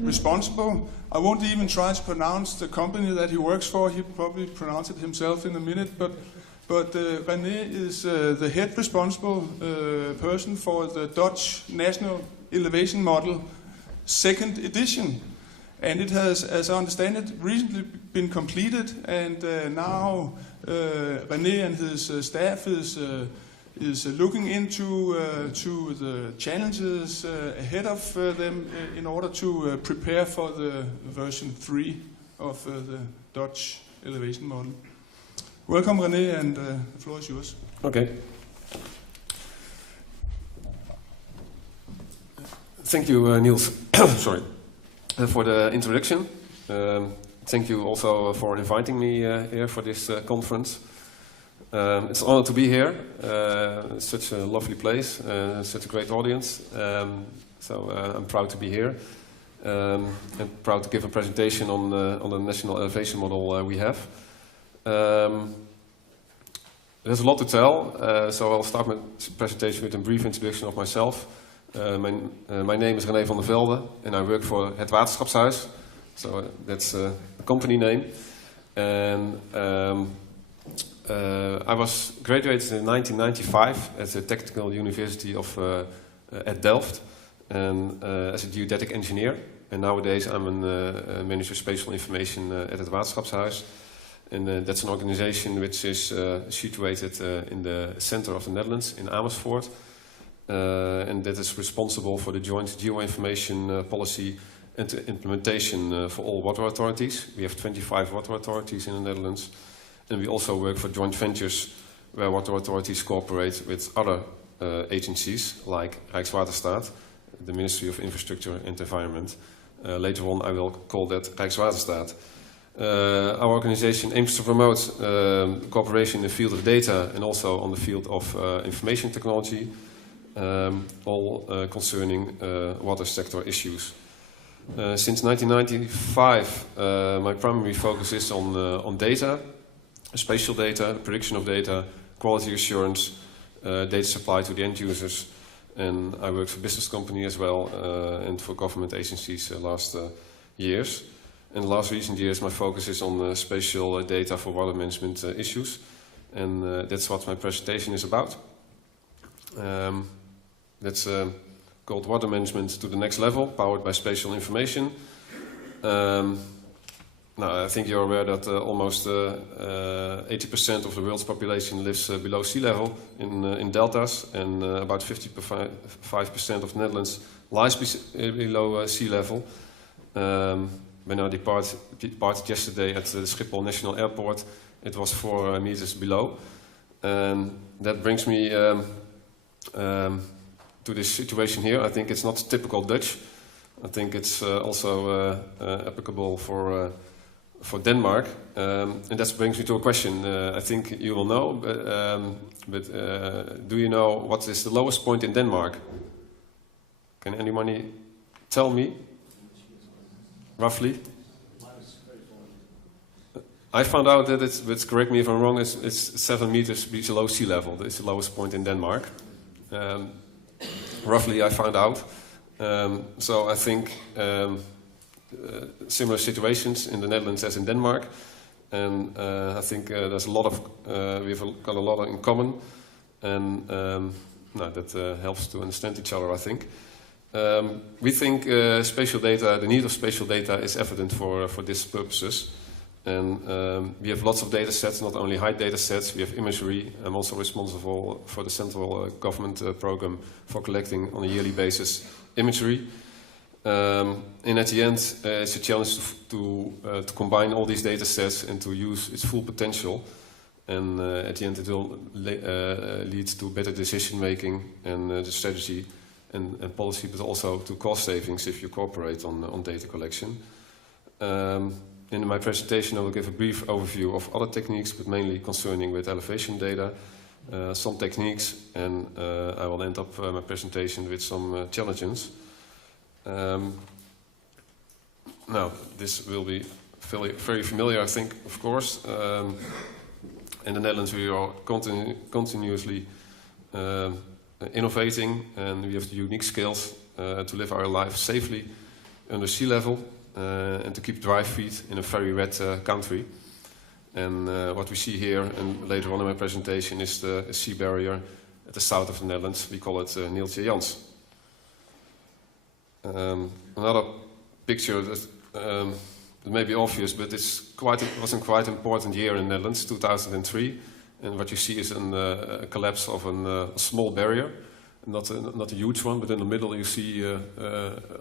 responsible. I won't even try to pronounce the company that he works for. He'll probably pronounce it himself in a minute. But Rene is the head responsible person for the Dutch National Elevation Model second edition. And it has, as I understand it, recently been completed. And now Rene and his staff is looking into to the challenges ahead of them in order to prepare for the version 3 of the Dutch elevation model. Welcome, Rene, and the floor is yours. Okay. Thank you, Niels, sorry, for the introduction. Thank you also for inviting me here for this conference. It's an honor to be here. It's such a lovely place, such a great audience. So I'm proud to be here. And proud to give a presentation on the national elevation model we have. There's a lot to tell, so I'll start my presentation with a brief introduction of myself. My name is Rene Van der Velden and I work for het Waterschapshuis. So that's the company name. And I was graduated in 1995 at the Technical University at Delft and as a geodetic engineer. And nowadays I'm a manager spatial information at het Waterschapshuis. And that's an organization which is situated in the center of the Netherlands, in Amersfoort. And that is responsible for the joint geoinformation policy and the implementation for all water authorities. We have 25 water authorities in the Netherlands. And we also work for joint ventures where water authorities cooperate with other agencies like Rijkswaterstaat, the Ministry of Infrastructure and Environment. Later on I will call that Rijkswaterstaat. Our organization aims to promote cooperation in the field of data and also on the field of information technology, all concerning water sector issues. Since 1995, my primary focus is on data, spatial data, prediction of data, quality assurance, data supply to the end users, and I worked for business company as well and for government agencies last years. In the last recent years, my focus is on spatial data for water management issues, and that's what my presentation is about. That's called Water Management to the Next Level, powered by spatial information. Now, I think you're aware that almost 80% of the world's population lives below sea level in deltas, and about 55% of the Netherlands lies below sea level. When I departed yesterday at the Schiphol National Airport, it was 4 meters below. And that brings me to this situation here. I think it's not typical Dutch. I think it's also applicable for Denmark. And that brings me to a question. I think you will know, but do you know what is the lowest point in Denmark? Can anybody tell me? Roughly? I found out that it's, but correct me if I'm wrong, it's 7 meters below sea level. It's the lowest point in Denmark. Roughly, I found out. So I think similar situations in the Netherlands as in Denmark. And I think there's a lot of, we've got a lot in common. And that helps to understand each other, I think. We think spatial data, the need of spatial data is evident for these purposes. And we have lots of data sets, not only height data sets, we have imagery. I'm also responsible for the central government program for collecting on a yearly basis imagery. And at the end, it's a challenge to combine all these data sets and to use its full potential. And at the end, it will lead to better decision making and the strategy and policy, but also to cost savings if you cooperate on data collection. In my presentation, I will give a brief overview of other techniques, but mainly concerning with elevation data, some techniques, and I will end up my presentation with some challenges. Now, this will be very familiar, I think, of course. In the Netherlands, we are continuously innovating, and we have the unique skills to live our life safely under sea level and to keep dry feed in a very wet country. And what we see here, and later on in my presentation, is the sea barrier at the south of the Netherlands. We call it Neeltje Jans. Another picture that it may be obvious, but it was a quite important year in the Netherlands, 2003. And what you see is a collapse of a small barrier, not a huge one, but in the middle you see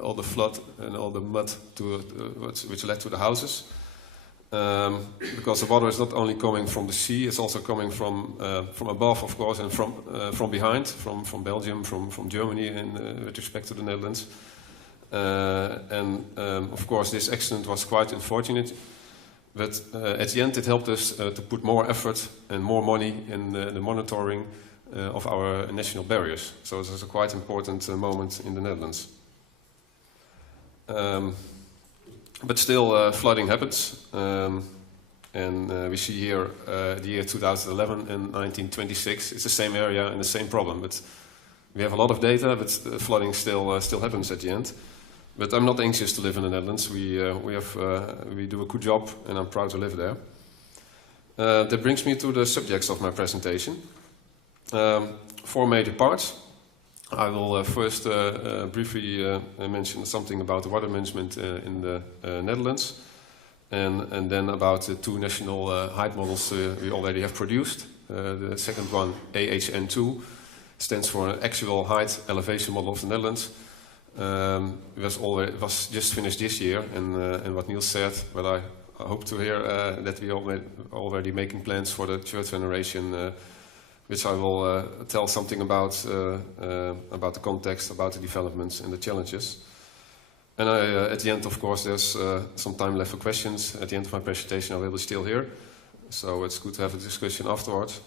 all the flood and all the mud which led to the houses. Because the water is not only coming from the sea, it's also coming from above, of course, and from behind, from Belgium, from Germany, with respect to the Netherlands. Of course, this accident was quite unfortunate, but at the end it helped us to put more effort and more money in the monitoring of our national barriers. So it was a quite important moment in the Netherlands. But still, flooding happens, and we see here the year 2011 and 1926. It's the same area and the same problem, but we have a lot of data, but flooding still happens at the end. But I'm not anxious to live in the Netherlands. We do a good job, and I'm proud to live there. That brings me to the subjects of my presentation. 4 major parts. I will first briefly mention something about the water management in the Netherlands, and then about the 2 national height models we already have produced. The second one, AHN2, stands for an actual height elevation model of the Netherlands. It was just finished this year, and what Niels said, but I hope to hear that we are already making plans for the 3rd generation, which I will tell something about the context, about the developments and the challenges. And at the end, of course, there's some time left for questions. At the end of my presentation, I will be still here, so it's good to have a discussion afterwards.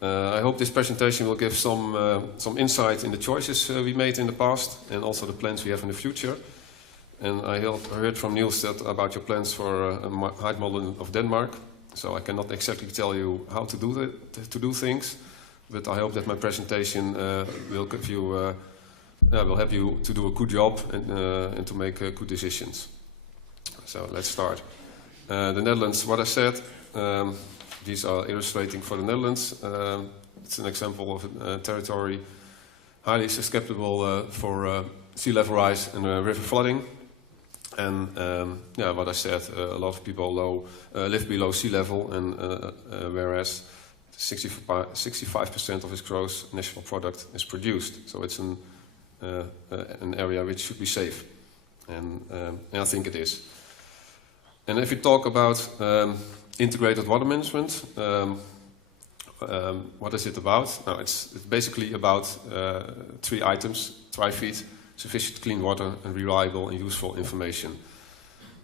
I hope this presentation will give some insight in the choices we made in the past, and also the plans we have in the future. And I heard from Niels about your plans for a height model of Denmark. So I cannot exactly tell you how to do things, but I hope that my presentation will help you to do a good job and to make good decisions. So let's start. The Netherlands, what I said. These are illustrating for the Netherlands. It's an example of a territory highly susceptible for sea level rise and river flooding. And what I said, a lot of people live below sea level, and whereas 65% of its gross national product is produced. So it's an area which should be safe, and I think it is. And if you talk about integrated water management, what is it about? Now, it's basically about 3 items: dry feed, sufficient clean water, and reliable and useful information.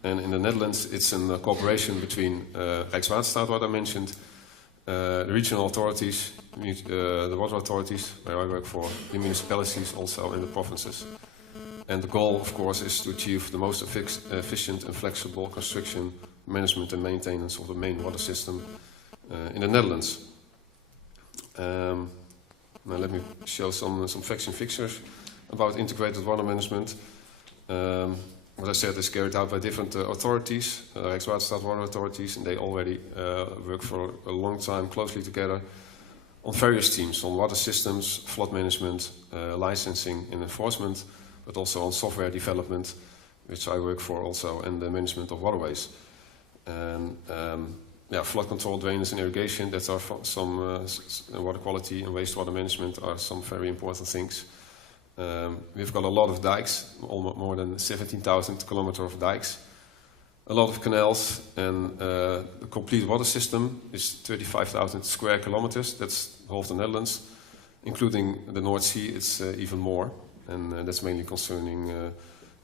And in the Netherlands, it's a cooperation between Rijkswaterstaat, what I mentioned, the regional authorities, the water authorities, where I work for, the municipalities also, and the provinces. And the goal, of course, is to achieve the most efficient and flexible construction, management and maintenance of the main water system in the Netherlands. Now let me show some facts and figures about integrated water management. What I said is carried out by different authorities, Rijkswaterstaat water authorities, and they already work for a long time closely together on various teams, on water systems, flood management, licensing and enforcement, but also on software development, which I work for also, and the management of waterways. And flood control, drainage and irrigation, that are some water quality and wastewater management are some very important things. We've got a lot of dikes, more than 17,000 kilometers of dikes, a lot of canals, and the complete water system is 35,000 square kilometers. That's the whole of the Netherlands, including the North Sea. It's even more, and that's mainly concerning.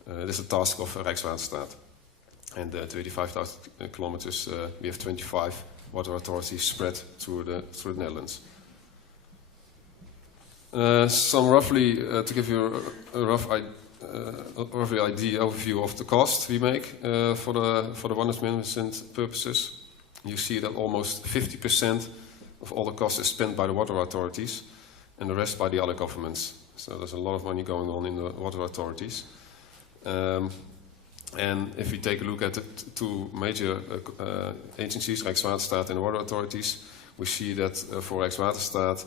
This is a task of Rijkswaterstaat. And 35,000 kilometers, we have 25 water authorities spread through the Netherlands. Some roughly, to give you a rough overview of the cost we make for the water management purposes. You see that almost 50% of all the cost is spent by the water authorities, and the rest by the other governments. So there's a lot of money going on in the water authorities. And if we take a look at the two major agencies, Rijkswaterstaat and the water authorities, we see that for Rijkswaterstaat,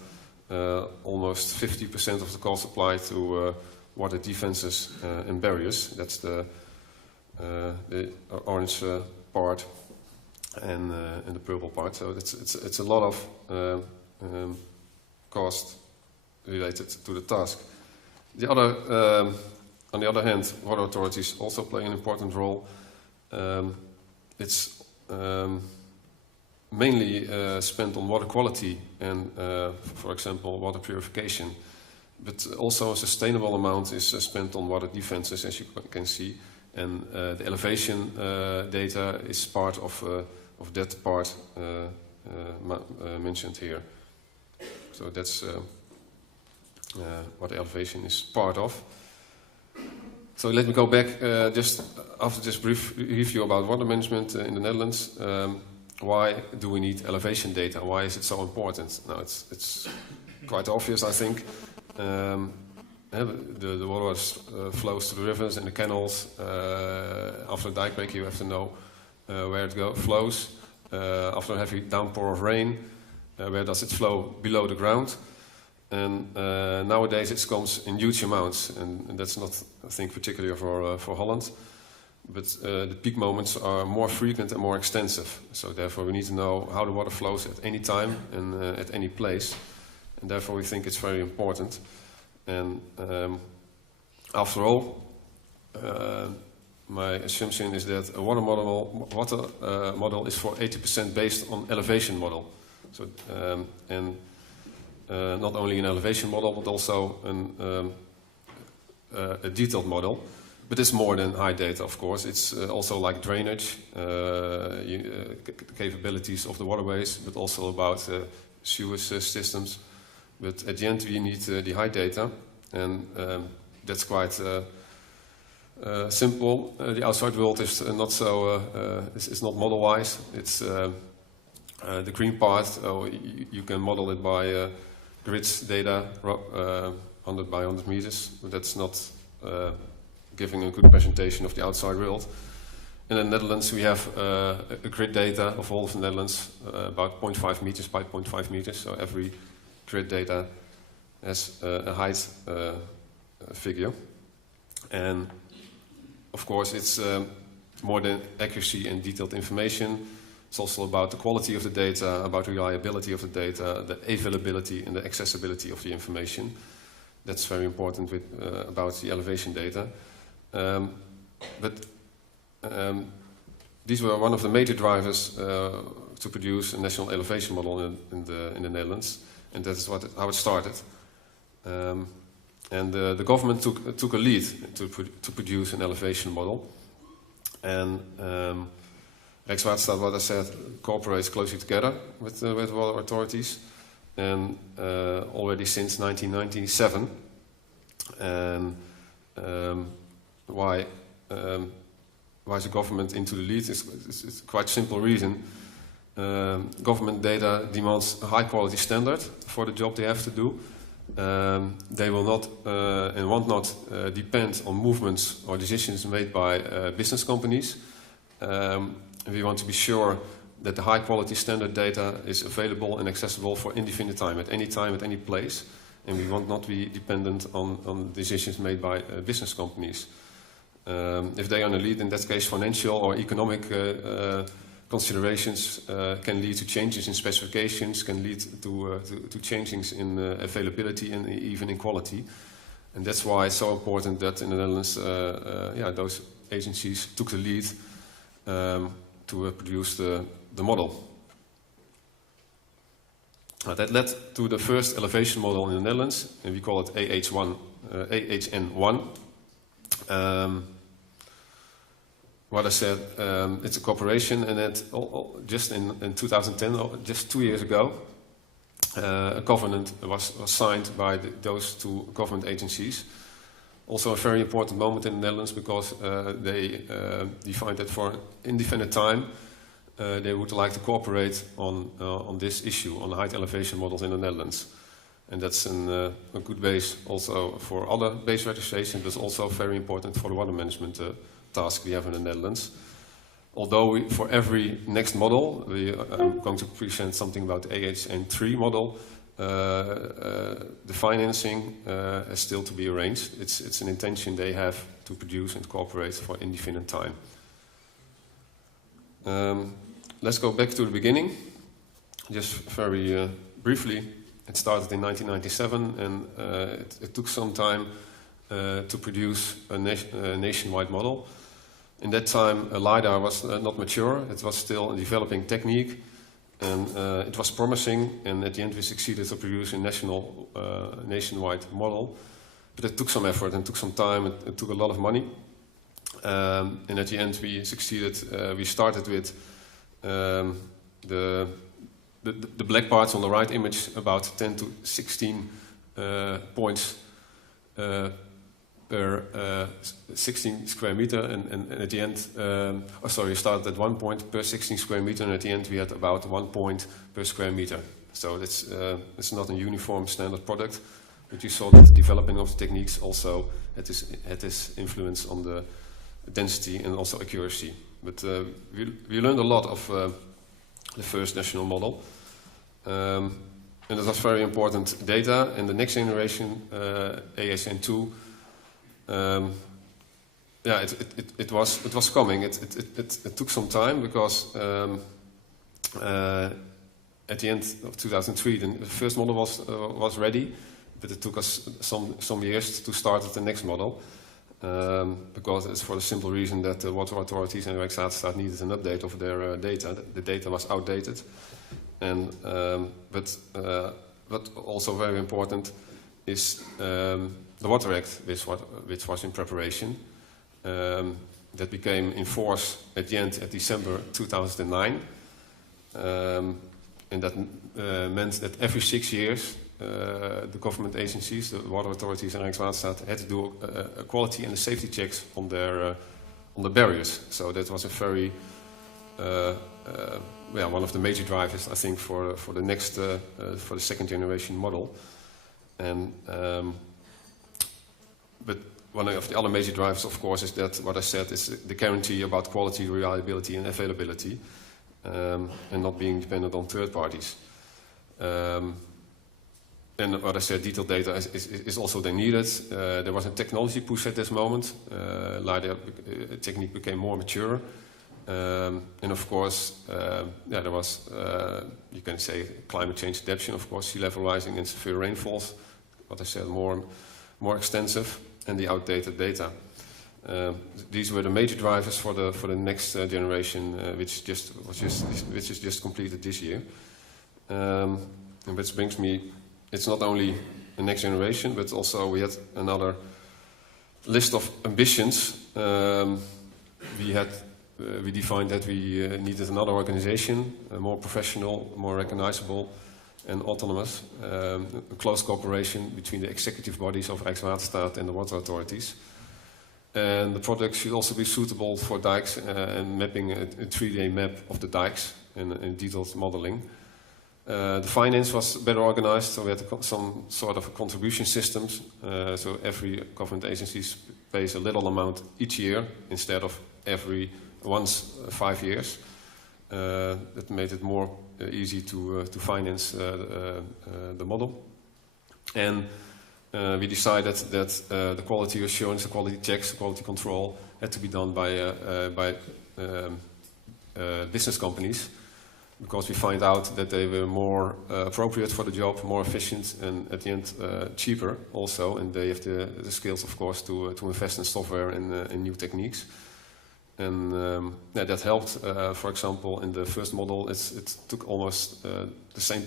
almost 50% of the costs apply to water defenses and barriers. That's the orange part and the purple part. So it's a lot of cost related to the task. On the other hand, water authorities also play an important role. It's mainly spent on water quality and, for example, water purification. But also a sustainable amount is spent on water defenses, as you can see. And the elevation data is part of that part mentioned here. So that's what elevation is part of. So let me go back just after this brief review about water management in the Netherlands. Why do we need elevation data? Why is it so important? Now it's quite obvious, I think. The water flows to the rivers and the canals. After a dikebreak, you have to know where it flows. After a heavy downpour of rain, where does it flow below the ground? And nowadays it comes in huge amounts, and that's not, I think, particularly for Holland. But the peak moments are more frequent and more extensive. So therefore we need to know how the water flows at any time and at any place. And therefore we think it's very important. And after all, my assumption is that a water model is for 80% based on elevation model. So not only an elevation model, but also a detailed model. But it's more than high data, of course. It's also like drainage, capabilities of the waterways, but also about sewage systems. But at the end, we need the high data, and that's quite simple. The outside world is not so. It's not model-wise. It's the green part. You can model it by grids data, 100 by 100 meters. But that's not giving a good presentation of the outside world. In the Netherlands, we have a grid data of all of the Netherlands, about 0.5 meters by 0.5 meters. So every grid data has a height figure. And of course, it's more than accuracy and detailed information. It's also about the quality of the data, about reliability of the data, the availability and the accessibility of the information. That's very important about the elevation data. These were one of the major drivers to produce a national elevation model in the Netherlands, and that's how it started. And the government took a lead to produce an elevation model, and Rijkswaterstaat, what I said, cooperates closely together with water authorities, and already since 1997. And why is the government into the lead? It's quite simple reason. Government data demands a high quality standard for the job they have to do. They will not and want not depend on movements or decisions made by business companies. We want to be sure that the high quality standard data is available and accessible for indefinite time, at any place. And we want not to be dependent on decisions made by business companies. If they are in the lead, in that case financial or economic considerations can lead to changes in specifications, can lead to changes in availability and even in quality. And that's why it's so important that in the Netherlands, those agencies took the lead to produce the model. That led to the first elevation model in the Netherlands, and we call it AHN1. What I said, it's a cooperation, and just in 2010, just 2 years ago, a covenant was signed by those two government agencies. Also a very important moment in the Netherlands, because they defined that for indefinite time they would like to cooperate on this issue, on the height elevation models in the Netherlands. And that's a good base also for other base registration, but also very important for the water management task we have in the Netherlands. Although for every next model, I'm going to present something about the AHN3 model, the financing is still to be arranged. It's an intention they have to produce and cooperate for indefinite time. Let's go back to the beginning. Just very briefly, it started in 1997 and it took some time to produce a nationwide model. In that time, LiDAR was not mature. It was still a developing technique, and it was promising. And at the end, we succeeded to produce a nationwide model. But it took some effort and took some time. It took a lot of money. And at the end, we succeeded. We started with the black parts on the right image, about 10 to 16 points per 16 square meter, and at the end, we started at 1 point per 16 square meter, and at the end we had about 1 point per square meter. So it's not a uniform standard product, but you saw that the developing of the techniques also had this influence on the density and also accuracy. But we learned a lot of the first national model, and it was very important data. And the next generation, AHN2, it was coming. It took some time because at the end of 2003 the first model was ready, but it took us some years to start the next model, because it's for the simple reason that the water authorities and Rijkswaterstaat needed an update of their data. The data was outdated, and but what also very important is the Water Act, which was in preparation, that became in force at the end of December 2009, and that meant that every 6 years the government agencies, the water authorities and Rijkswaterstaat, had to do a quality and a safety checks on the barriers. So that was a very one of the major drivers, I think, for the next for the second generation model. And but one of the other major drivers, of course, is that what I said is the guarantee about quality, reliability, and availability, and not being dependent on third parties. And what I said, detailed data is also then needed. There was a technology push at this moment. LiDAR technique became more mature. And of course, there was, you can say, climate change adaptation, of course, sea level rising and severe rainfalls. What I said, more extensive, and the outdated data. These were the major drivers for the next generation, which is just completed this year. And which brings me, it's not only the next generation, but also we had another list of ambitions. We defined that we needed another organization, more professional, more recognizable, and autonomous, a close cooperation between the executive bodies of Rijkswaterstaat and the water authorities. And the product should also be suitable for dikes and mapping a 3D map of the dikes and detailed modeling. The finance was better organized, so we had some sort of a contribution systems. So every government agency pays a little amount each year instead of once 5 years. That made it more easy to finance the model. And we decided that the quality assurance, the quality checks, the quality control had to be done by business companies, because we find out that they were more appropriate for the job, more efficient, and at the end cheaper also. And they have the skills, of course, to invest in software and in new techniques. And that helped. For example, in the first model, it took almost the same.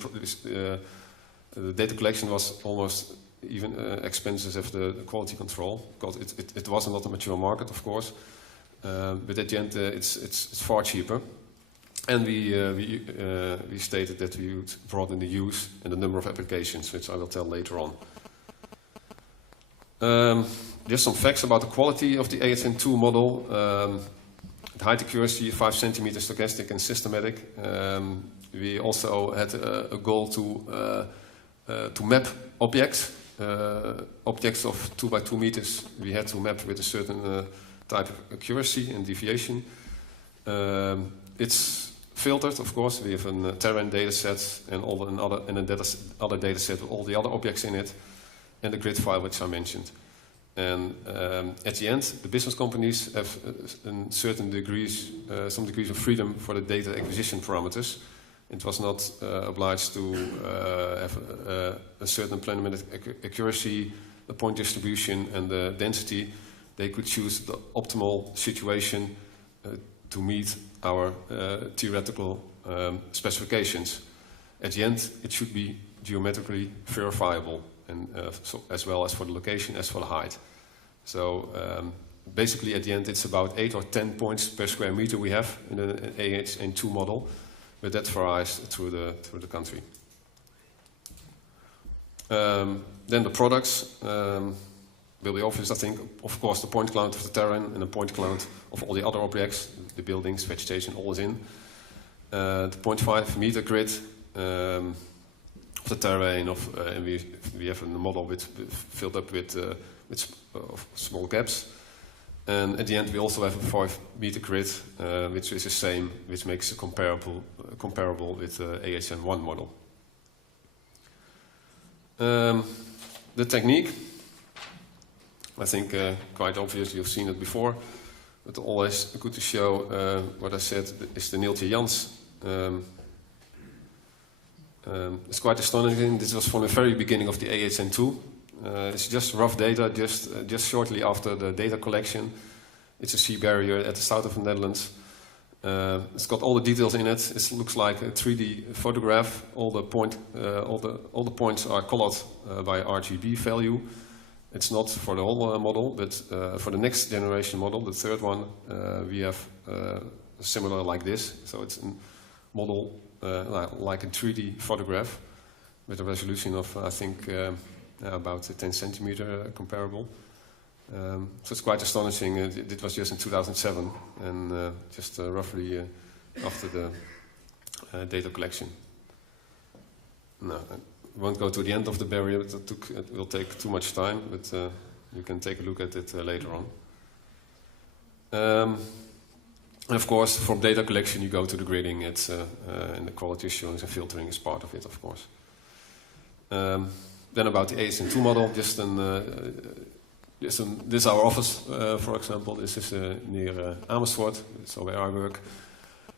The data collection was almost even expensive as the quality control, because it was not a mature market, of course. But at the end, it's far cheaper. And we stated that we would broaden the use and the number of applications, which I will tell later on. Just some facts about the quality of the AHN2 model. The height accuracy, 5 centimeters stochastic and systematic. We also had a goal to map objects. Objects of 2 by 2 meters we had to map with a certain type of accuracy and deviation. It's filtered, of course. We have a terrain data set and other data set with all the other objects in it, and the grid file which I mentioned. And at the end, the business companies have some degrees of freedom for the data acquisition parameters. It was not obliged to have a certain planimetric accuracy, the point distribution, and the density. They could choose the optimal situation to meet our theoretical specifications. At the end, it should be geometrically verifiable, and as well as for the location as for the height. So basically, at the end, it's about 8 or 10 points per square meter we have in an AHN2 model, but that varies through the country. Then the products will be obvious, I think. Of course, the point cloud of the terrain and the point cloud of all the other objects, the buildings, vegetation, all is in. The 0.5 meter grid of the terrain, and we have a model filled up with small gaps. And at the end, we also have a 5 meter grid, which is the same, which makes it comparable with the AHN1 model. The technique, I think quite obvious, you've seen it before, but always good to show what I said is the Neeltje-Jans. It's quite astonishing. This was from the very beginning of the AHN2. It's just rough data, just shortly after the data collection. It's a sea barrier at the south of the Netherlands. It's got all the details in it. It looks like a 3D photograph. All the points are colored by RGB value. It's not for the whole model, but for the next generation model, the third one, we have similar like this. So it's a model like a 3D photograph with a resolution of, I think, about 10 centimeter comparable. So it's quite astonishing. It was just in 2007, and just roughly after the data collection. No, I won't go to the end of the barrier. It will take too much time, but you can take a look at it later on. And of course, from data collection, you go to the gridding. It's and the quality assurance and filtering is part of it, of course. Then about the AHN2 model, this is our office, for example. This is near Amersfoort, so where I work.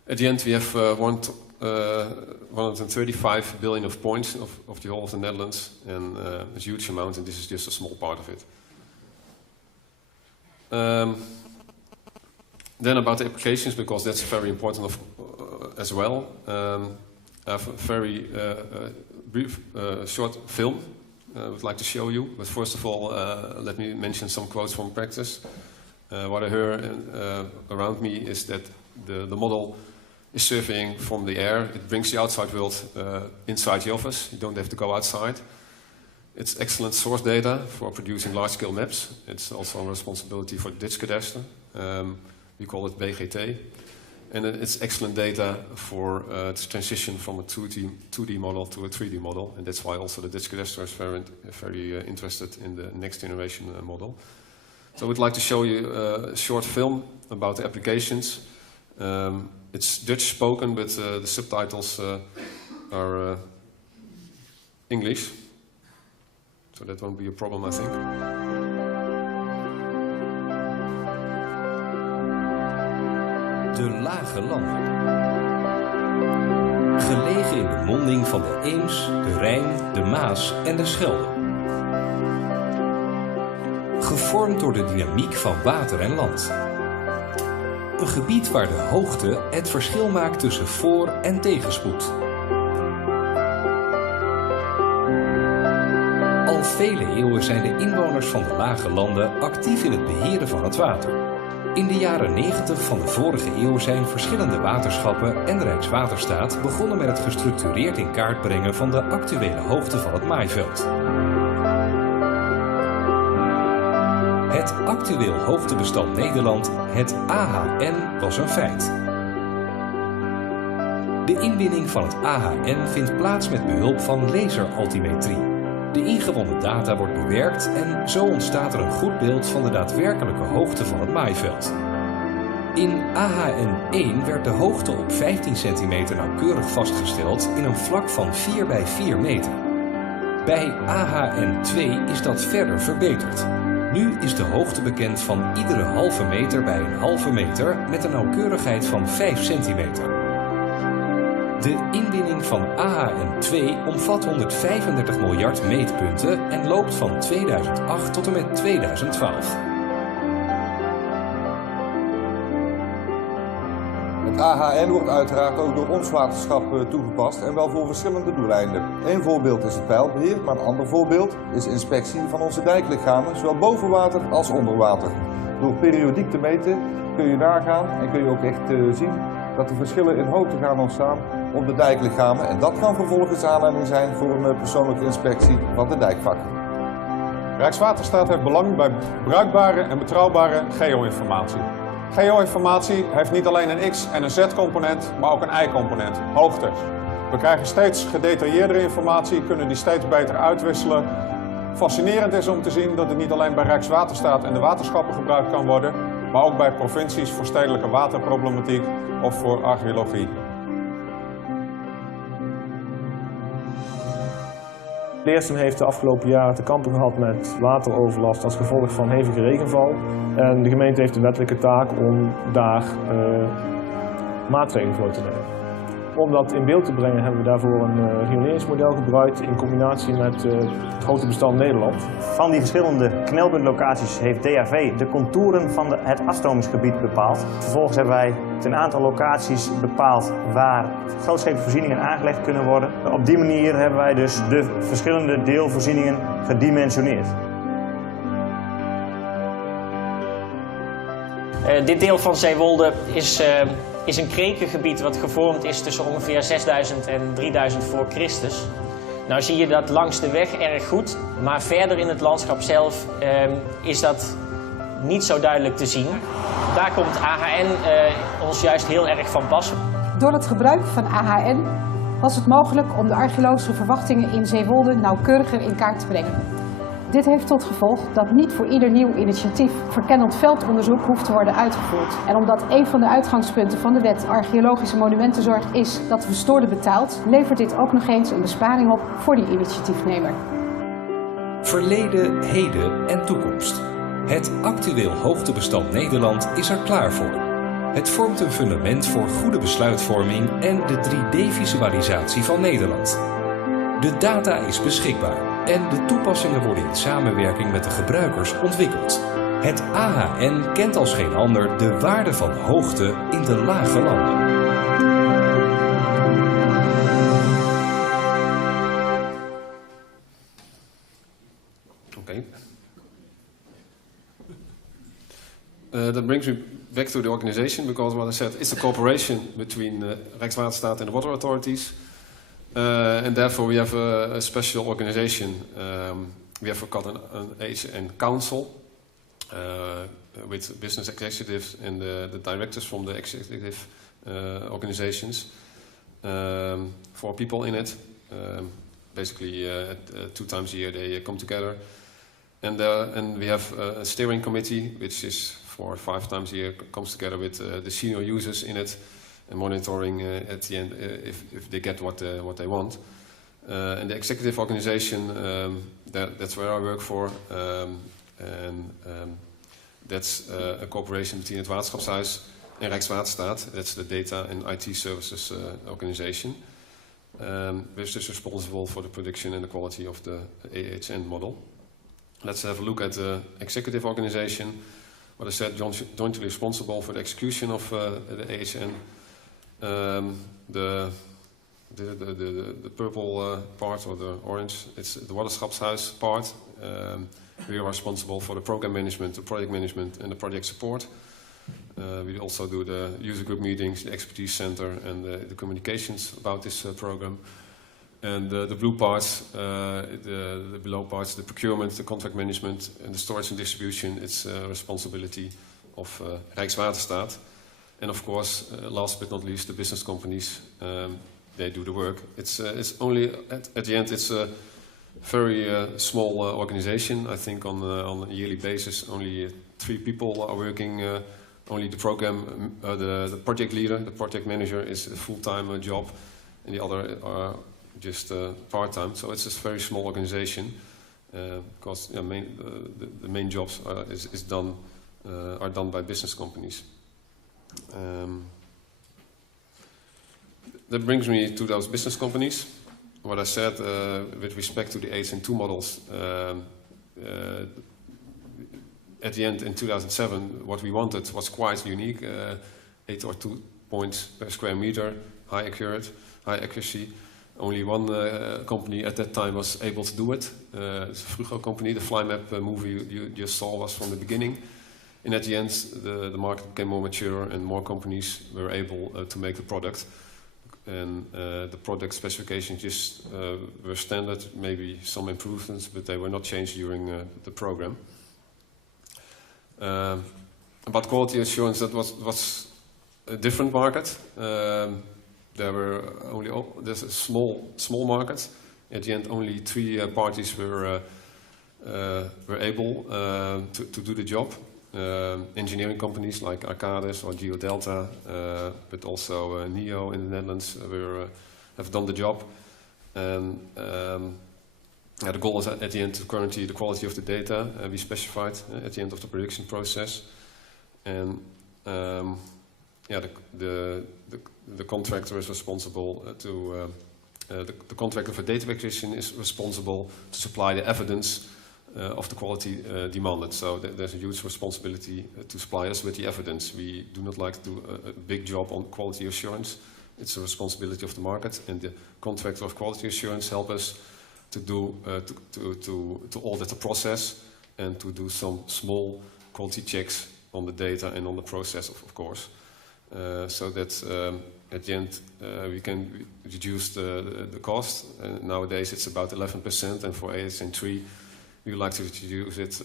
At the end, we have 135 billion of points of the whole of the Netherlands, and a huge amount, and this is just a small part of it. Then about the applications, because that's very important as well. I have a very brief, short film I would like to show you. But first of all, let me mention some quotes from practice. What I hear around me is that the model is surveying from the air. It brings the outside world inside the office. You don't have to go outside. It's excellent source data for producing large-scale maps. It's also a responsibility for the Dutch cadastre. We call it BGT. And it's excellent data for the transition from a 2D model to a 3D model. And that's why also the Dutch cadastre is very interested in the next generation model. So I would like to show you a short film about the applications. It's Dutch spoken, but the subtitles are English. So that won't be a problem, I think. De Lage Landen. Gelegen in de monding van de Eems, de Rijn, de Maas en de Schelde. Gevormd door de dynamiek van water en land. Een gebied waar de hoogte het verschil maakt tussen voor- en tegenspoed. Al vele eeuwen zijn de inwoners van de Lage Landen actief in het beheren van het water. In de jaren 90 van de vorige eeuw zijn verschillende waterschappen en Rijkswaterstaat begonnen met het gestructureerd in kaart brengen van de actuele hoogte van het maaiveld. Het actueel hoogtebestand Nederland, het AHN, was een feit. De inwinning van het AHN vindt plaats met behulp van laseraltimetrie. De ingewonnen data wordt bewerkt en zo ontstaat er een goed beeld van de daadwerkelijke hoogte van het maaiveld. In AHN1 werd de hoogte op 15 centimeter nauwkeurig vastgesteld in een vlak van 4 bij 4 meter. Bij AHN2 is dat verder verbeterd. Nu is de hoogte bekend van iedere halve meter bij een halve meter met een nauwkeurigheid van 5 centimeter. De inwinning van AHN2 omvat 135 miljard meetpunten en loopt van 2008 tot en met 2012. Het AHN wordt uiteraard ook door ons waterschap toegepast en wel voor verschillende doeleinden. Eén voorbeeld is het peilbeheer, maar een ander voorbeeld is inspectie van onze dijklichamen, zowel boven water als onder water. Door periodiek te meten kun je nagaan en kun je ook echt zien dat er verschillen in hoogte gaan ontstaan op de dijklichamen. En dat kan vervolgens aanleiding zijn voor een persoonlijke inspectie van de dijkvakken. Rijkswaterstaat heeft belang bij bruikbare en betrouwbare geo-informatie. Geo-informatie heeft niet alleen een X- en een Z-component, maar ook een Y-component, hoogte. We krijgen steeds gedetailleerdere informatie, kunnen die steeds beter uitwisselen. Fascinerend is om te zien dat het niet alleen bij Rijkswaterstaat en de waterschappen gebruikt kan worden, maar ook bij provincies voor stedelijke waterproblematiek of voor archeologie. Leersum heeft de afgelopen jaren te kampen gehad met wateroverlast als gevolg van hevige regenval. En de gemeente heeft de wettelijke taak om daar maatregelen voor te nemen. Om dat in beeld te brengen hebben we daarvoor een rioleringsmodel gebruikt in combinatie met het grote bestand Nederland. Van die verschillende knelpuntlocaties heeft DAV de contouren van het afstromingsgebied bepaald. Vervolgens hebben wij een aantal locaties bepaald waar grootscheepse voorzieningen aangelegd kunnen worden. Op die manier hebben wij dus de verschillende deelvoorzieningen gedimensioneerd. Dit deel van Zeewolde is een krekengebied wat gevormd is tussen ongeveer 6000 en 3000 voor Christus. Nou zie je dat langs de weg erg goed, maar verder in het landschap zelf is dat niet zo duidelijk te zien. Daar komt AHN ons juist heel erg van pas. Door het gebruik van AHN was het mogelijk om de archeologische verwachtingen in Zeewolde nauwkeuriger in kaart te brengen. Dit heeft tot gevolg dat niet voor ieder nieuw initiatief verkennend veldonderzoek hoeft te worden uitgevoerd. En omdat een van de uitgangspunten van de wet archeologische monumentenzorg is dat de verstoorde betaalt, levert dit ook nog eens een besparing op voor die initiatiefnemer. Verleden, heden en toekomst. Het actueel hoogtebestand Nederland is er klaar voor. Het vormt een fundament voor goede besluitvorming en de 3D-visualisatie van Nederland. De data is beschikbaar en de toepassingen worden in samenwerking met de gebruikers ontwikkeld. Het AHN kent als geen ander de waarde van hoogte in de lage landen. Okay. That brings me back to the organization, because what I said, it's a cooperation between Rijkswaterstaat and the water authorities. And therefore we have a special organization. We have got an AHN council with business executives and the directors from the executive organizations. 4 people in it. Basically 2 times a year they come together. And we have a steering committee, which is 4 or 5 times a year, comes together with the senior users in it, and monitoring at the end if they get what they want. And the executive organization, that's where I work for, and that's a cooperation between het Waterschapshuis and Rijkswaterstaat. That's the data and IT services organization, which is responsible for the production and the quality of the AHN model. Let's have a look at the executive organization. What I said, jointly responsible for the execution of the AHN. The purple part, or the orange, it's the Waterschapshuis part. We are responsible for the program management, the project management and the project support. We also do the user group meetings, the expertise center and the communications about this program. And the blue parts, the below parts, the procurement, the contract management and the storage and distribution, it's responsibility of Rijkswaterstaat. And of course, last but not least, the business companies, they do the work. It's only, at the end, it's very small organization. I think on a yearly basis, only 3 people are working. Only the program, the project leader, the project manager is a full-time job, and the other are just part-time. So it's a very small organization because the main jobs are done by business companies. That brings me to those business companies. What I said with respect to the ASN2 models, at the end in 2007, what we wanted was quite unique, 8 or 2 points per square meter, high accuracy. Only one company at that time was able to do it. It's a Frugo company. The FlyMap movie you just saw was from the beginning. And at the end, the market became more mature and more companies were able to make the product. And the product specifications just were standard, maybe some improvements, but they were not changed during the program. About quality assurance, that was a different market. There's a small market. At the end, only 3 parties were able to do the job. Engineering companies like Arcadis or GeoDelta, but also NEO in the Netherlands have done the job. And the goal is at the end to guarantee the quality of the data be specified at the end of the production process. And the contractor is responsible the contractor for data acquisition is responsible to supply the evidence of the quality demanded. So there's a huge responsibility to supply us with the evidence. We do not like to do a big job on quality assurance. It's a responsibility of the market, and the contractor of quality assurance help us to do to audit the process and to do some small quality checks on the data and on the process, of course, so that at the end we can reduce the cost. Nowadays it's about 11%, and for ASN3 we would like to reduce it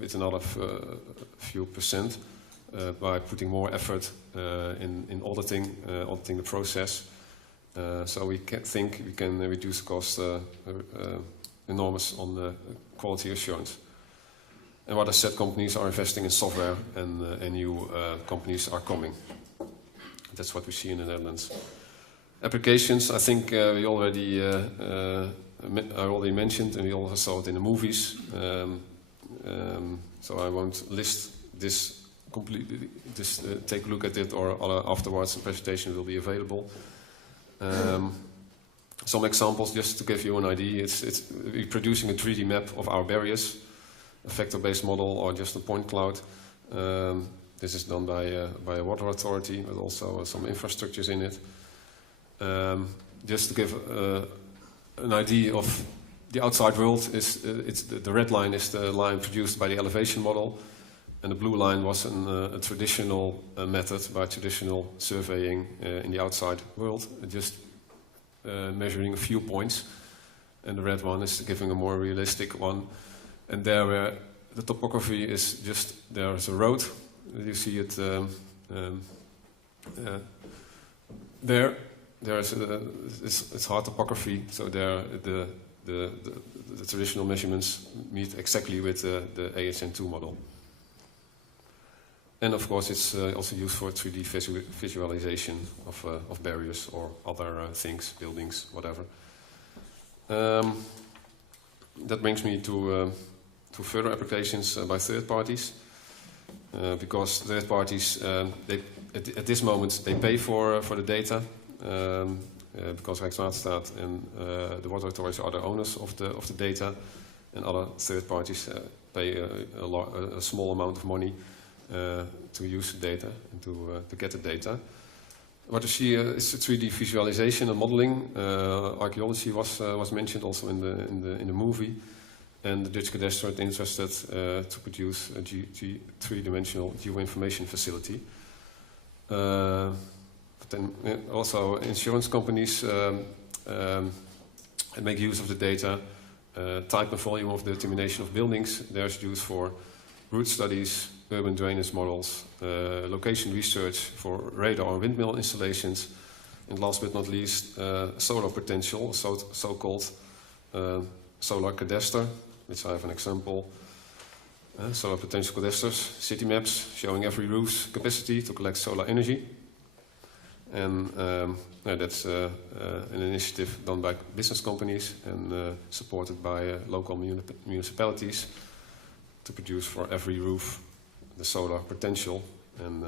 with another few percent by putting more effort in auditing the process. So we think we can reduce the cost enormous on the quality assurance. And what I said, companies are investing in software, and new companies are coming. That's what we see in the Netherlands. Applications, I think I already mentioned, and we also saw it in the movies. So I won't list this completely. Just take a look at it, or afterwards the presentation will be available. Some examples, just to give you an idea. We're producing a 3D map of our barriers, a vector-based model, or just a point cloud. This is done by a water authority, but also some infrastructures in it. Just to give an idea of the outside world, the red line is the line produced by the elevation model, and the blue line was a traditional method by traditional surveying in the outside world, just measuring a few points. And the red one is giving a more realistic one. And there, the topography is just, there's a road. You see it there. It's hard topography, so there the traditional measurements meet exactly with the ASN2 model. And of course, it's also used for 3D visualization of barriers or other things, buildings, whatever. That brings me to further applications by third parties, because third parties, at this moment, they pay for the data, because Rijkswaterstaat and the water authorities are the owners of the data, and other third parties pay a small amount of money to use the data and to get the data. What you see is 3D visualization and modeling. Archaeology was mentioned also in the movie, and the Dutch cadastre is interested to produce a three-dimensional geoinformation facility. But then also insurance companies make use of the data. Type and volume of the determination of buildings. There's used for route studies, urban drainage models, location research for radar or windmill installations, and last but not least, solar potential, so-called solar cadastre, which I have an example. Solar potential cadasters, city maps showing every roof's capacity to collect solar energy. And that's an initiative done by business companies and supported by local municipalities to produce for every roof the solar potential. And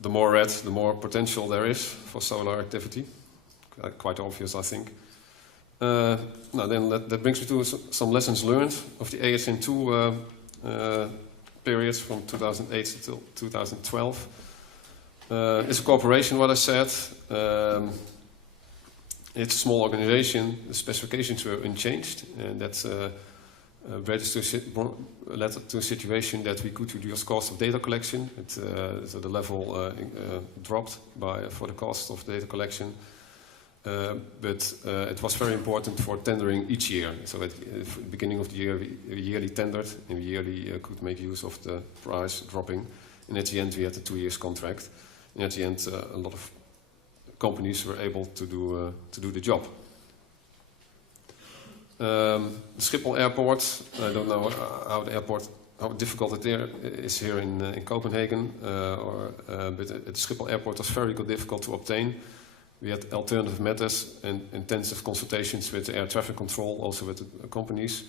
the more red, the more potential there is for solar activity. Quite obvious, I think. Now then, that brings me to some lessons learned of the ASN2 periods from 2008 till 2012. It's a corporation, what I said. It's a small organization. The specifications were unchanged, and that led to a situation that we could reduce cost of data collection. So the level dropped for the cost of data collection. But it was very important for tendering each year. So at the beginning of the year, we yearly tendered, and we yearly could make use of the price dropping. And at the end, we had a 2 years contract. And at the end, a lot of companies were able to do the job. Schiphol Airport, I don't know how difficult it is here in Copenhagen, but at Schiphol Airport was very difficult to obtain. We had alternative methods and intensive consultations with the air traffic control, also with the companies.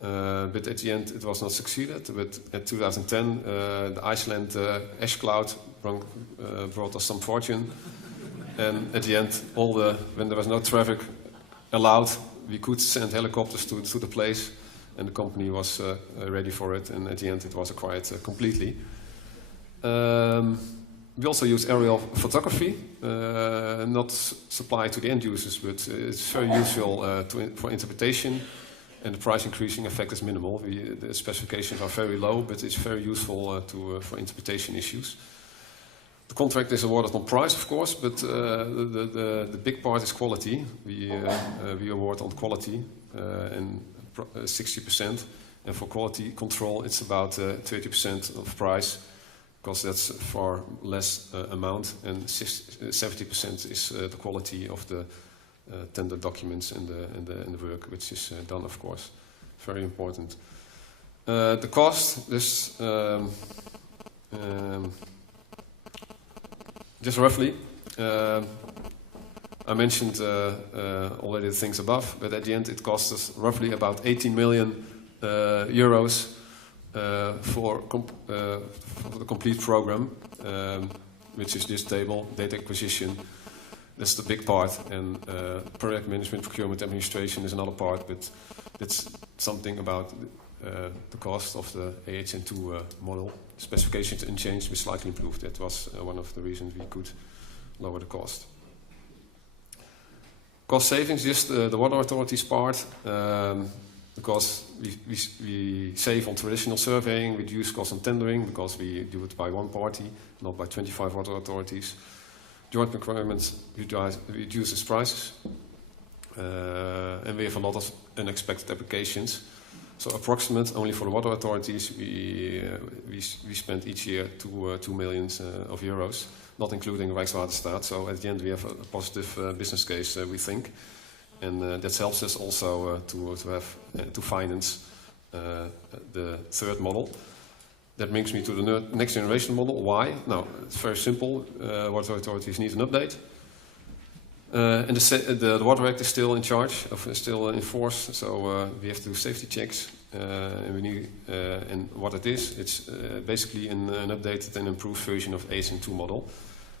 But at the end, it was not succeeded. But in 2010, the Iceland ash cloud brought us some fortune. And at the end, when there was no traffic allowed, we could send helicopters to the place, and the company was ready for it. And at the end, it was acquired completely. We also use aerial photography, not supplied to the end users, but it's very useful for interpretation, and the price increasing effect is minimal. The specifications are very low, but it's very useful for interpretation issues. The contract is awarded on price, of course, but the big part is quality. We award on quality, and 60%, and for quality control, it's about 30% of price, because that's far less amount, and 70% is the quality of the tender documents and the work which is done, of course. Very important. The cost, just roughly, I mentioned already the things above, but at the end it cost us roughly about 18 million euros for the complete program, which is this table, data acquisition. That's the big part, and project management, procurement, administration is another part, but it's something about the cost of the AHN2 model. Specifications unchanged, we slightly improved. That was one of the reasons we could lower the cost. Cost savings, just the water authorities part, because we save on traditional surveying, reduce cost on tendering, because we do it by one party, not by 25 water authorities. Joint procurement reduces prices, and we have a lot of unexpected applications. So approximate, only for the water authorities, we spend each year 2 million of euros, not including Rijkswaterstaat. So at the end we have a positive business case, we think. And that helps us also to finance the third model. That brings me to the next generation model. Why? Now, it's very simple. Water authorities need an update. And the Water Act is still in charge, still in force, so we have to do safety checks. And what it is, it's basically an updated and improved version of ASN2 model.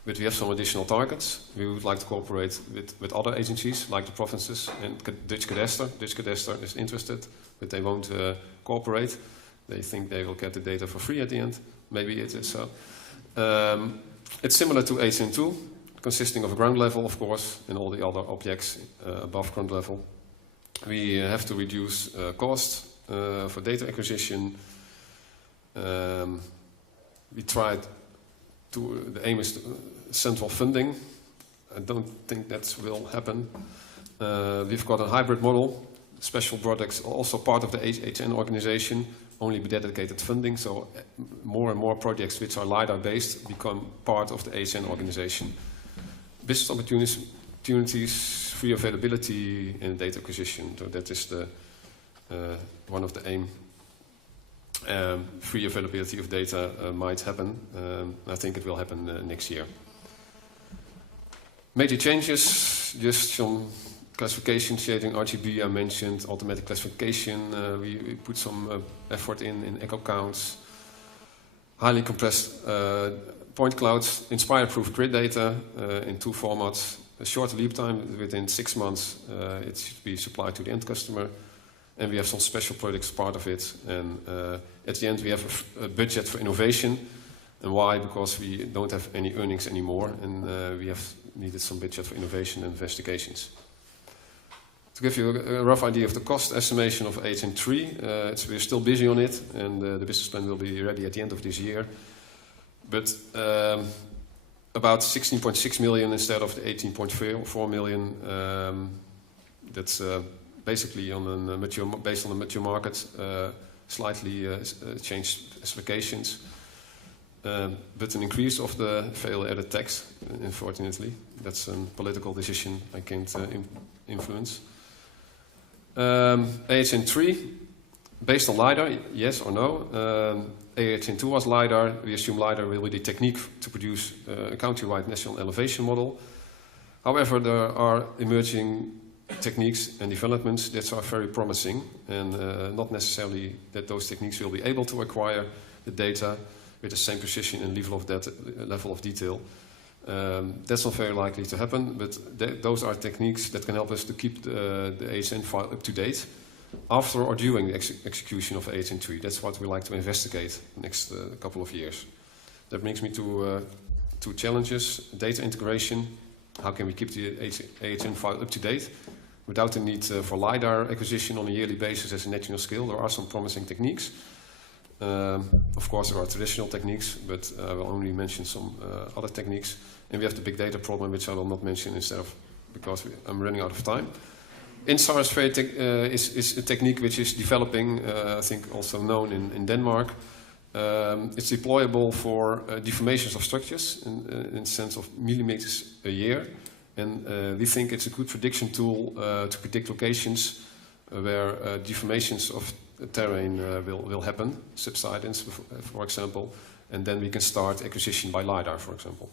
But we have some additional targets. We would like to cooperate with other agencies, like the provinces and Dutch Cadastre. Dutch Cadastre is interested, but they won't cooperate. They think they will get the data for free at the end. Maybe it is so. It's similar to ASN2, consisting of a ground level, of course, and all the other objects above ground level. We have to reduce cost for data acquisition. We tried the aim is central funding. I don't think that will happen. We've got a hybrid model. Special products are also part of the HN organization, only with dedicated funding. So more and more projects which are LiDAR based become part of the HN organization. Business opportunities free availability in data acquisition. So that is the one of the aim. Free availability of data might happen. I think it will happen next year. Major changes, just some classification shading, RGB I mentioned, automatic classification. We put some effort in echo counts. Highly compressed point clouds, Inspire-proof grid data in 2 formats. A short lead time, within 6 months it should be supplied to the end customer. And we have some special projects part of it. And at the end we have a budget for innovation. And why? Because we don't have any earnings anymore, and we have needed some budget for innovation and investigations. To give you a rough idea of the cost estimation of AHN3, we're still busy on it, and the business plan will be ready at the end of this year. But about 16.6 million instead of the 18.4 million. That's basically on a based on the mature market, slightly changed specifications. But an increase of the value-added tax, unfortunately. That's a political decision I can't influence. AHN3, based on LiDAR, yes or no. AHN2 was LiDAR. We assume LiDAR will be the technique to produce a country-wide national elevation model. However, there are emerging techniques and developments that are very promising, and not necessarily that those techniques will be able to acquire the data with the same precision and level of detail. That's not very likely to happen, but those are techniques that can help us to keep the AHN file up to date after or during the execution of AHN3. That's what we like to investigate the next couple of years. That brings me to 2 challenges. Data integration. How can we keep the AHN file up to date without the need for LiDAR acquisition on a yearly basis as a national scale? There are some promising techniques. Of course, there are traditional techniques, but I will only mention some other techniques. And we have the big data problem, which I will not mention because I'm running out of time. INSAR is a technique which is developing, I think also known in Denmark. It's deployable for deformations of structures in the sense of millimeters a year. And we think it's a good prediction tool to predict locations where deformations of terrain will happen, subsidence, for example, and then we can start acquisition by LiDAR, for example.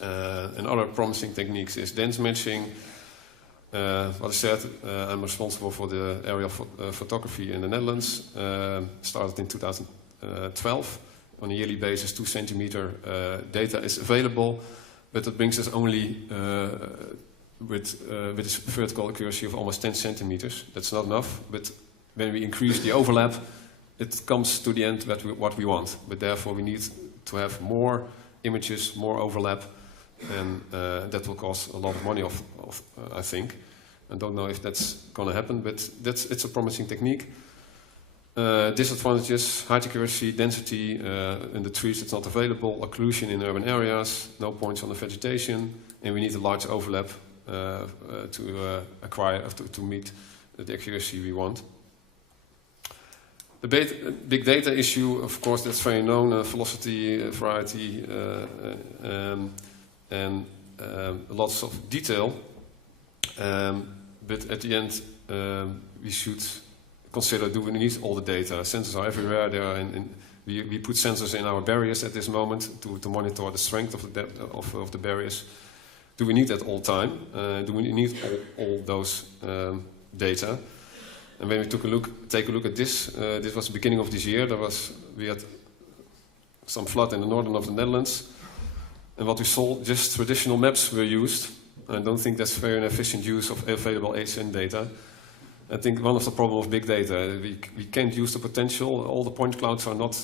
And other promising techniques is dense matching. What I said, I'm responsible for the area of photography in the Netherlands. Started in 2012. On a yearly basis, 2 centimeter data is available, but it brings us only with a vertical accuracy of almost 10 centimeters. That's not enough, but when we increase the overlap, it comes to the end what we want. But therefore, we need to have more images, more overlap, and that will cost a lot of money, I think. I don't know if that's going to happen, but it's a promising technique. Disadvantages: high accuracy, density in the trees, it's not available, occlusion in urban areas, no points on the vegetation, and we need a large overlap to meet the accuracy we want. The big data issue, of course, that's very known, velocity, variety, and lots of detail. But at the end, we should consider, do we need all the data? Sensors are everywhere. We put sensors in our barriers at this moment to monitor the strength of the barriers. Do we need that all the time? Do we need all those data? And when we take a look at this, this was the beginning of this year. We had some flood in the northern of the Netherlands, and what we saw, just traditional maps were used. I don't think that's very an efficient use of available AHN data. I think one of the problems of big data, we can't use the potential. All the point clouds are not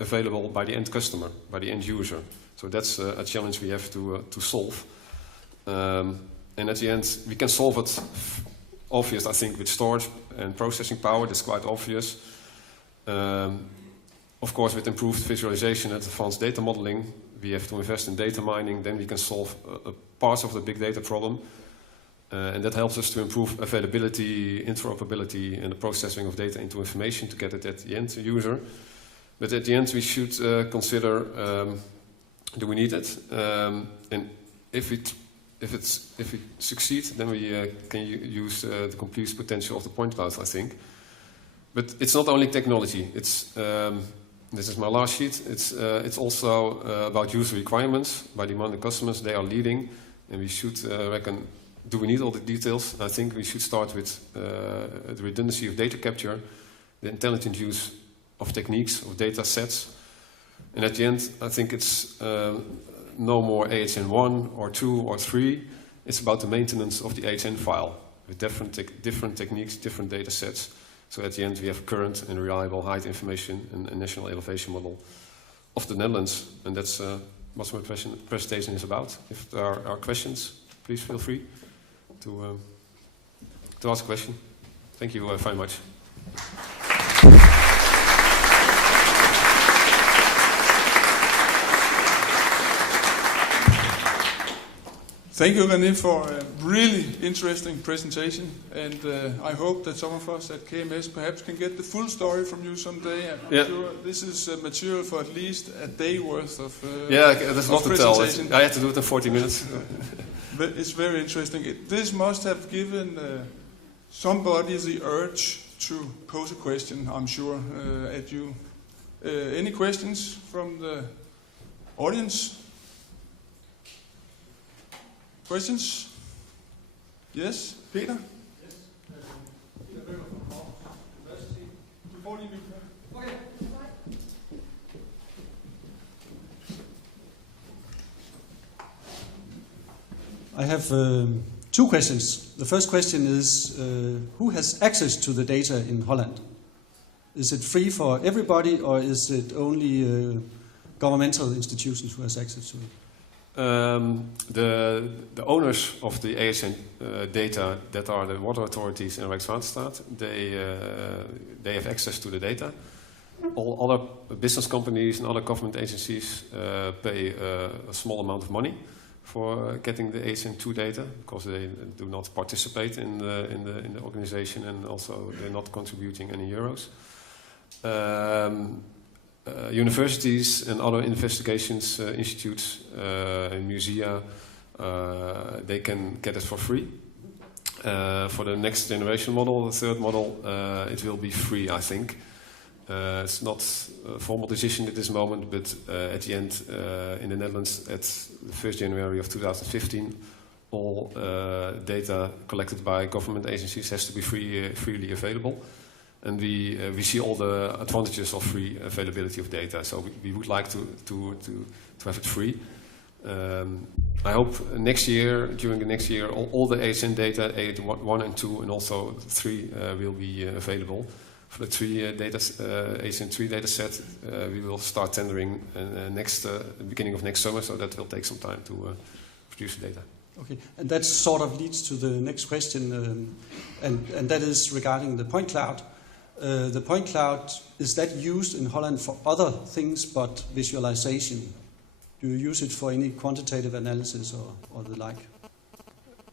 available by the end customer, by the end user. So that's a challenge we have to solve. And at the end, we can solve it. Obvious, I think, with storage and processing power. That's quite obvious. Of course, with improved visualization and advanced data modeling, we have to invest in data mining. Then we can solve a part of the big data problem. And that helps us to improve availability, interoperability, and the processing of data into information to get it at the end user. But at the end, we should consider, do we need it? And if we if we succeed, then we can use the complete potential of the point clouds, I think. But it's not only technology. It's this is my last sheet. It's also about user requirements by demanding customers. They are leading, and we should reckon. Do we need all the details? I think we should start with the redundancy of data capture, the intelligent use of techniques, of data sets. And at the end, I think it's no more AHN 1 or 2 or 3. It's about the maintenance of the AHN file with different techniques, different data sets. So at the end, we have current and reliable height information and a national elevation model of the Netherlands. And that's what my presentation is about. If there are questions, please feel free to ask a question. Thank you very much. Thank you, Rene, for a really interesting presentation, and I hope that some of us at KMS perhaps can get the full story from you someday. I'm sure this is material for at least a day worth of there's a lot to tell. I had to do it in 40 minutes. It's very interesting. This must have given somebody the urge to pose a question, I'm sure, at you. Any questions from the audience? Questions? Yes, Peter? Yes. Peter Bøller from Aarhus University. Before you okay. I have two questions. The first question is, who has access to the data in Holland? Is it free for everybody, or is it only governmental institutions who has access to it? The owners of the ASN data, that are the water authorities in Rijkswaterstaat, they have access to the data. All other business companies and other government agencies pay a small amount of money for getting the ASN2 data, because they do not participate in the organization, and also they're not contributing any euros. Universities and other investigations institutes and musea, they can get it for free. For the next generation model, the third model, it will be free, I think. It's not a formal decision at this moment, but at the end, in the Netherlands, at the 1st January of 2015, all data collected by government agencies has to be freely available. And we see all the advantages of free availability of data. So we would like to have it free. I hope during the next year, all the ASN data, ASN1 and 2, and also 3 will be available. For the ASN3 data set, we will start tendering beginning of next summer. So that will take some time to produce the data. Okay, and that sort of leads to the next question, and that is regarding the point cloud. The point cloud, is that used in Holland for other things but visualization? Do you use it for any quantitative analysis or the like?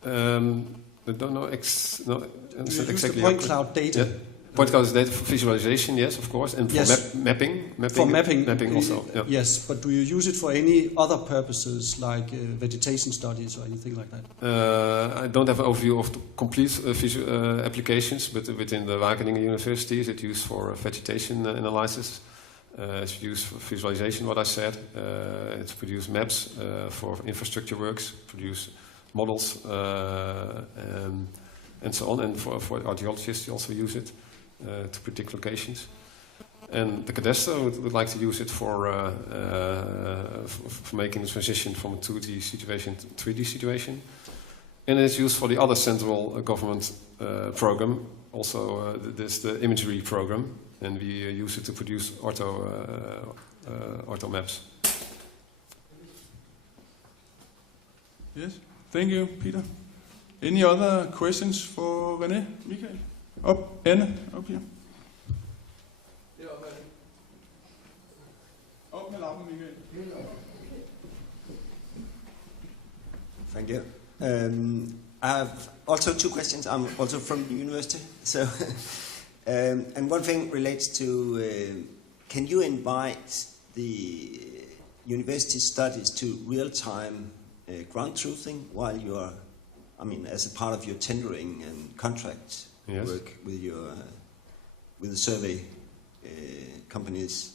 I don't know exactly. The point cloud data? Yeah. Point cloud is data for visualization, yes, of course, and for mapping. For mapping also. Yeah. Yes, but do you use it for any other purposes, like vegetation studies or anything like that? I don't have an overview of the complete applications, but within the Wageningen University, it's used for vegetation analysis. It's used for visualization, what I said. It's produced maps for infrastructure works, produce models, and so on. And for archaeologists, you also use it to predict locations. And the cadastre would like to use it for making the transition from a 2D situation to 3D situation. And it's used for the other central government program. Also, there's the imagery program, and we use it to produce ortho maps. Yes, thank you, Peter. Any other questions for Rene? Michael? Anne, up here. Op med lappen, Michael. Thank you. I have also two questions. I'm also from the university. So, and one thing relates to, can you invite the university studies to real-time ground truthing while you are, I mean, as a part of your tendering and contract work with your with the survey companies?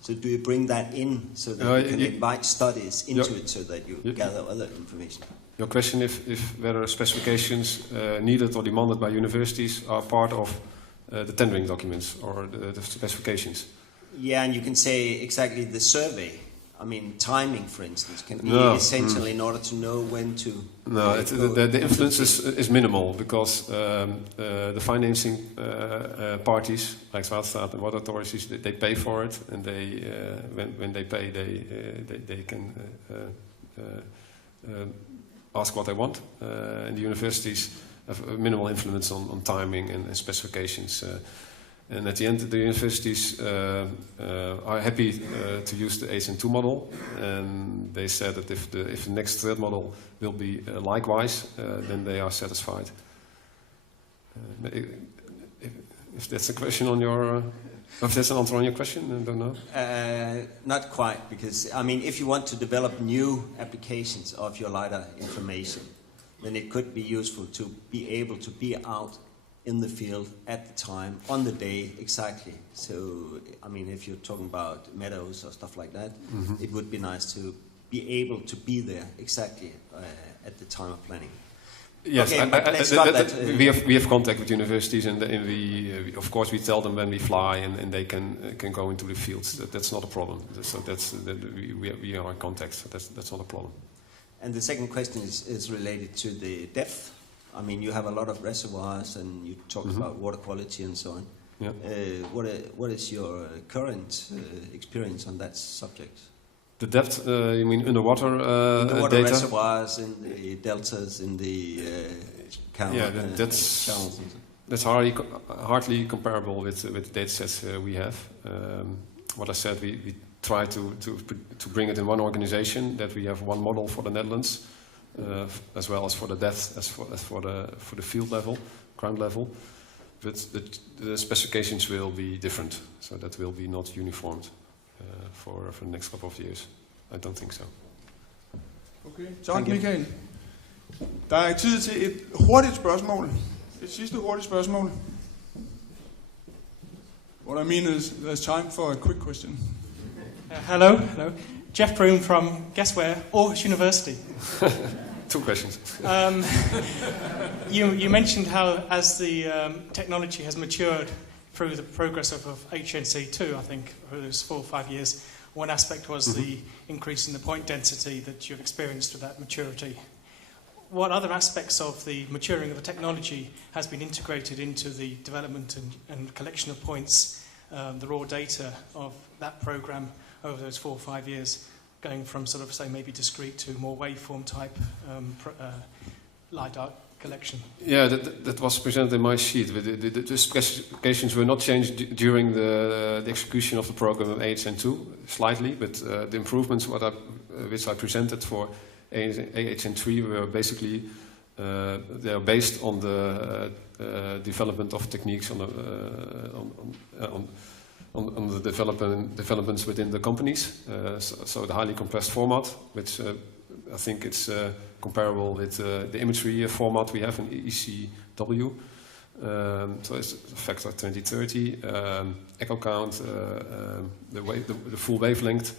So do you bring that in so that you can invite studies into it so that you gather other information? Your question if whether specifications needed or demanded by universities are part of the tendering documents or the specifications? Yeah, and you can say exactly the survey. I mean, timing, for instance, can be essential in order to know when to... No, the influence is minimal because the financing parties, like Rijkswaterstaat and water authorities, they pay for it, and they when they pay, they can ask what they want. And the universities have a minimal influence on timing and specifications. And at the end, the universities are happy to use the HN2 model, and they said that if the next third model will be likewise, then they are satisfied. If that's a question on your, if that's an answer on your question, I don't know. Not quite, because I mean, if you want to develop new applications of your LiDAR information, then it could be useful to be able to be out in the field at the time, on the day, exactly. So, I mean, if you're talking about meadows or stuff like that, it would be nice to be able to be there exactly at the time of planning. Yes, okay, let's start that. We have contact with universities, and we of course we tell them when we fly, and they can go into the fields. That's not a problem. So we are in contact. So that's not a problem. And the second question is related to the depth. I mean, you have a lot of reservoirs, and you talked about water quality and so on. Yeah. What is your current experience on that subject? The depth, you mean underwater the water data? Reservoirs, in the deltas, in the canal, that's hardly comparable with the data sets we have. What I said, we try to bring it in one organization, that we have one model for the Netherlands, as well as for the depth, as for the field level, ground level. But the specifications will be different, so that will be not uniformed for the next couple of years. I don't think so. Okay, tak Michael. Der er tid til et hurtigt spørgsmål. Et sidste hurtigt spørgsmål. What I mean is, there's time for a quick question. Hello. Jeff Broom from, guess where? Aarhus University. Two questions. You mentioned how, as the technology has matured through the progress of HNC2, I think, over those 4 or 5 years, one aspect was the increase in the point density that you've experienced with that maturity. What other aspects of the maturing of the technology has been integrated into the development and collection of points, the raw data of that program over those 4 or 5 years, going from sort of, say, maybe discrete to more waveform type LiDAR collection? Yeah, that was presented in my sheet. The specifications were not changed during the execution of the program of AHN2, slightly, but the improvements which I presented for AHN3 were basically they are based on the development of techniques on the developments within the companies. So the highly compressed format, which I think it's comparable with the imagery format we have in ECW. So it's a factor 2030, echo count, the full wavelength,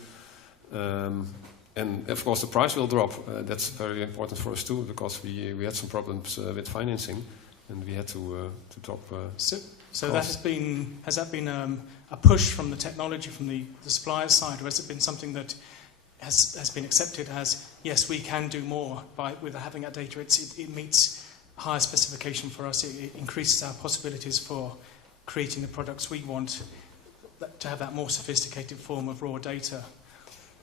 and of course the price will drop. That's very important for us too, because we had some problems with financing, and we had to drop. So that has that been a push from the technology, from the supplier side, or has it been something that has been accepted as, yes, we can do more with having that data? It meets higher specification for us. It increases our possibilities for creating the products we want, to have that more sophisticated form of raw data.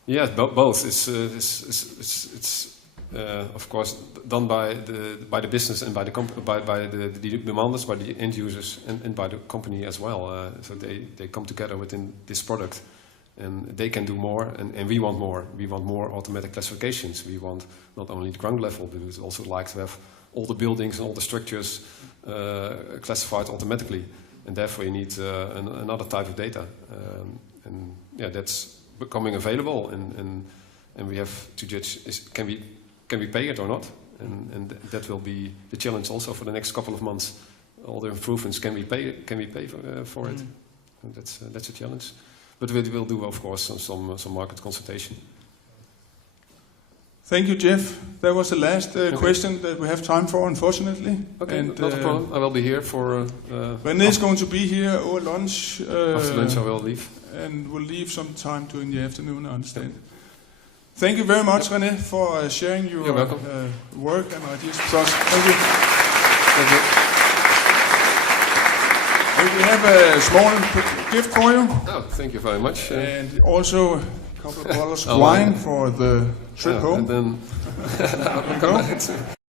Yes, both. It's of course done by the business and by the demanders, by the end users, and by the company as well. So they come together within this product, and they can do more, and we want more. We want more automatic classifications. We want not only the ground level, but we also like to have all the buildings and all the structures classified automatically, and therefore you need another type of data. And yeah, that's becoming available, and we have to judge: can we can we pay it or not? And that will be the challenge also for the next couple of months. All the improvements, can we pay for it? And that's a challenge. But we will do, of course, some market consultation. Thank you, Jeff. That was the last question that we have time for, unfortunately. Okay, and, not a problem. I will be here for... Rene is going to be here over lunch. After lunch I will leave. And we'll leave some time during the afternoon, I understand. Thank you very much, Rene, for sharing your work and ideas with us. Thank you. Thank you. And we have a small gift for you. Oh, thank you very much. And also a couple of bottles of wine for the trip home. And then